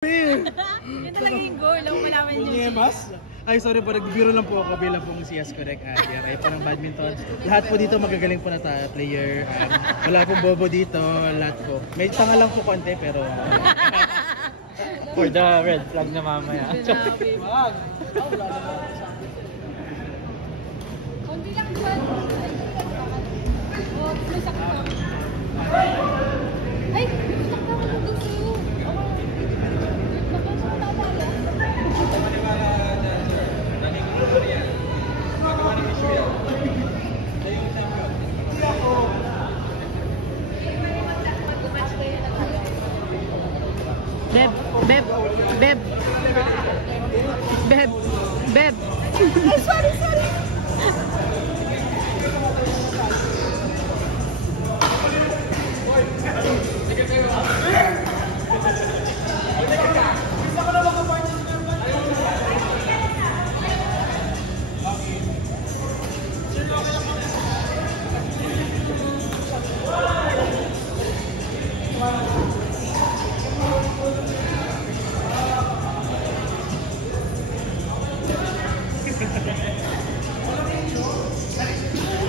Yun talaga yung goal. Ako malaman nyo. Ay, sorry po. Nagbiro lang po ako bilang pong CS Correct ay parang badminton. Lahat po dito magagaling po na player. Wala pong bobo dito. Lahat po. May tanga lang po konti pero... For the red flag na mamaya. Konti lang dyan. Oh, masak na. Ay, masak na ako gusto. Beb. Ay, sorry.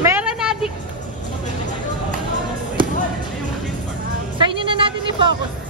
Meron natin. Sa inyo na natin i-focus.